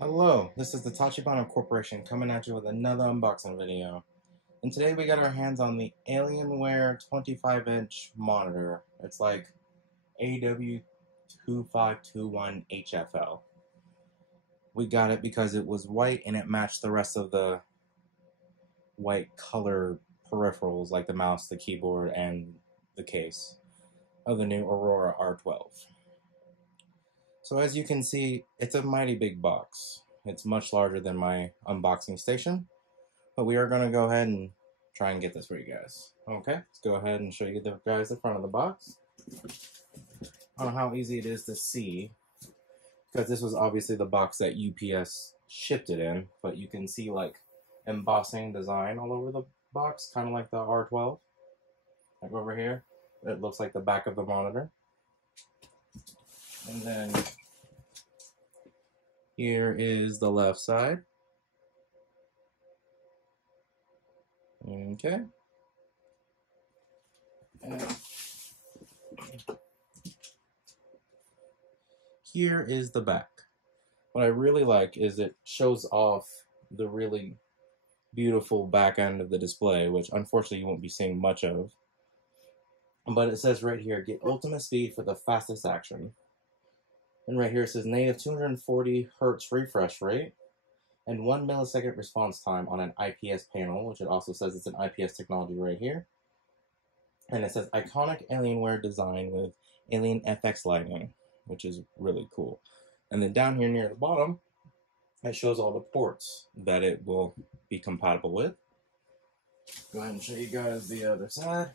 Hello, this is the Tachibana Corporation coming at you with another unboxing video. And today we got our hands on the Alienware 25-inch monitor. It's like AW2521HFL. We got it because it was white and it matched the rest of the white color peripherals like the mouse, the keyboard, and the case of the new Aurora R12. So as you can see, it's a mighty big box. It's much larger than my unboxing station, but we are going to go ahead and try and get this for you guys. Okay, let's go ahead and show you guys the front of the box. I don't know how easy it is to see, because this was obviously the box that UPS shipped it in, but you can see like embossing design all over the box, kind of like the R12. Like over here, it looks like the back of the monitor. And then here is the left side. Okay. And here is the back. What I really like is it shows off the really beautiful back end of the display, which unfortunately you won't be seeing much of. But it says right here, get ultimate speed for the fastest action. And right here it says native 240 Hz refresh rate and 1 millisecond response time on an IPS panel, which it also says it's an IPS technology right here. And it says iconic Alienware design with Alien FX lighting, which is really cool. And then down here near the bottom, it shows all the ports that it will be compatible with. Go ahead and show you guys the other side.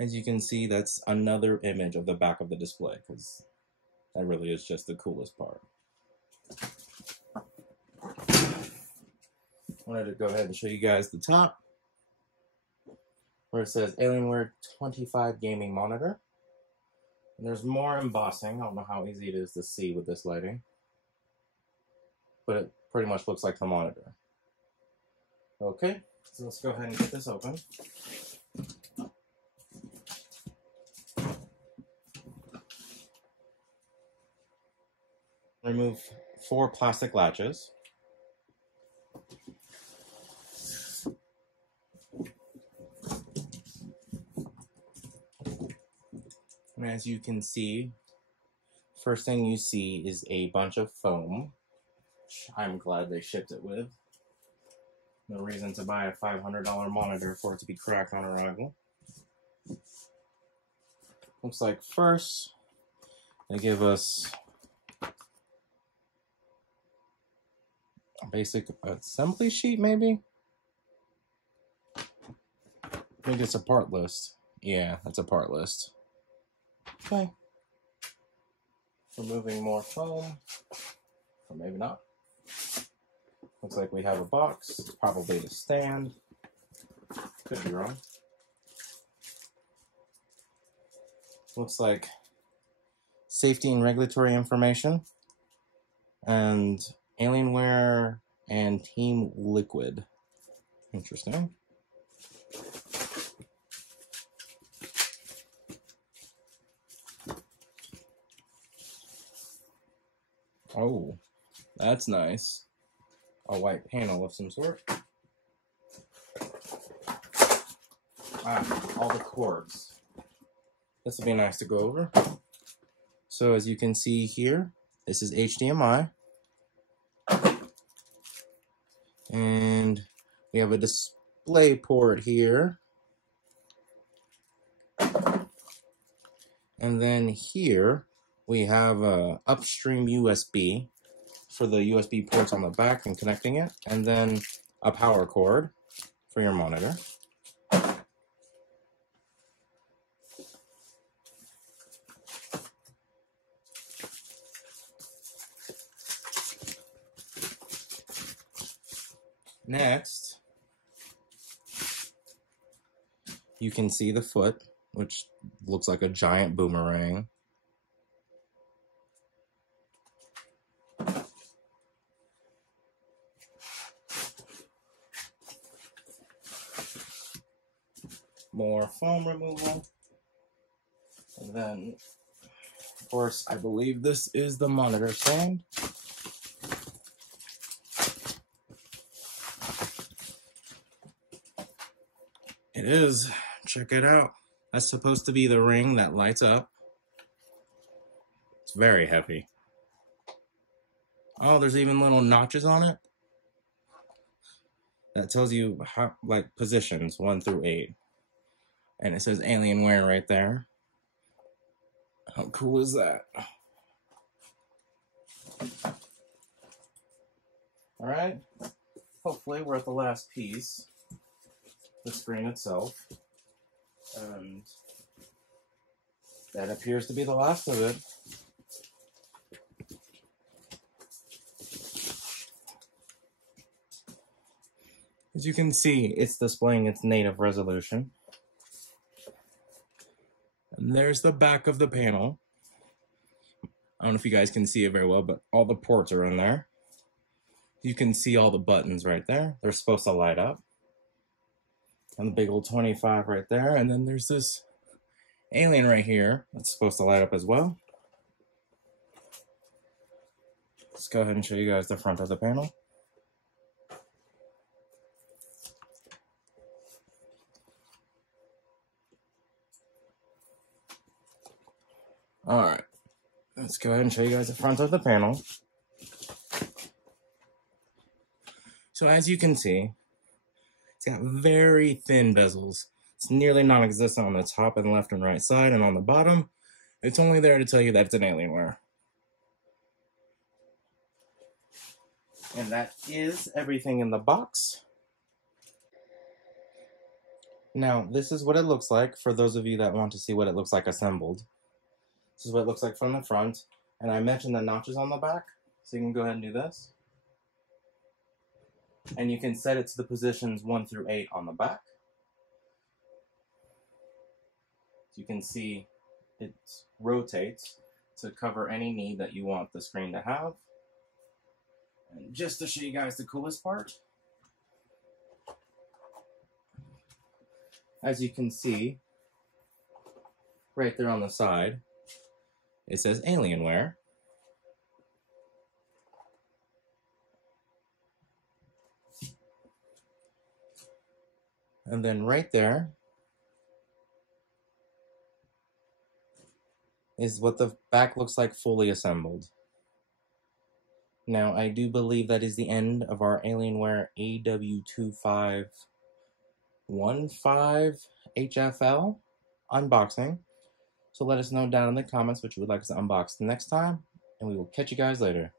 As you can see, that's another image of the back of the display, because that really is just the coolest part. I wanted to go ahead and show you guys the top, where it says Alienware 25 gaming monitor. And there's more embossing. I don't know how easy it is to see with this lighting, but it pretty much looks like the monitor. Okay, so let's go ahead and get this open. Remove 4 plastic latches. And as you can see, first thing you see is a bunch of foam, which I'm glad they shipped it with. No reason to buy a $500 monitor for it to be cracked on arrival. Looks like first they give us a basic assembly sheet, maybe? I think it's a part list. Yeah, that's a part list. Okay. Removing more foam, or maybe not. Looks like we have a box, probably to stand. Could be wrong. Looks like safety and regulatory information, and Alienware and Team Liquid. Interesting. Oh, that's nice. A white panel of some sort. All the cords. This will be nice to go over. So as you can see here, this is HDMI. And we have a display port here. And then here we have a upstream USB for the USB ports on the back and connecting it, and then a power cord for your monitor. Next, you can see the foot, which looks like a giant boomerang. More foam removal. And then course, I believe this is the monitor stand. It is. Check it out. That's supposed to be the ring that lights up. It's very heavy. Oh, there's even little notches on it. That tells you how, like, positions 1 through 8. And it says Alienware right there. How cool is that? Alright. Hopefully we're at the last piece. The screen itself. And that appears to be the last of it. As you can see, it's displaying its native resolution. And there's the back of the panel. I don't know if you guys can see it very well, but all the ports are in there. You can see all the buttons right there. They're supposed to light up. And the big old 25 right there. And then there's this alien right here that's supposed to light up as well. Let's go ahead and show you guys the front of the panel. Alright, let's go ahead and show you guys the front of the panel. So as you can see, it's got very thin bezels. It's nearly non-existent on the top and left and right side, and on the bottom, it's only there to tell you that it's an Alienware. And that is everything in the box. Now, this is what it looks like for those of you that want to see what it looks like assembled. This is what it looks like from the front. And I mentioned the notches on the back, so you can go ahead and do this. And you can set it to the positions 1 through 8 on the back. You can see it rotates to cover any need that you want the screen to have. And just to show you guys the coolest part, as you can see, right there on the side, it says Alienware. And then right there is what the back looks like fully assembled. Now, I do believe that is the end of our Alienware AW2521HFL unboxing. So let us know down in the comments what you would like us to unbox next time, and we will catch you guys later.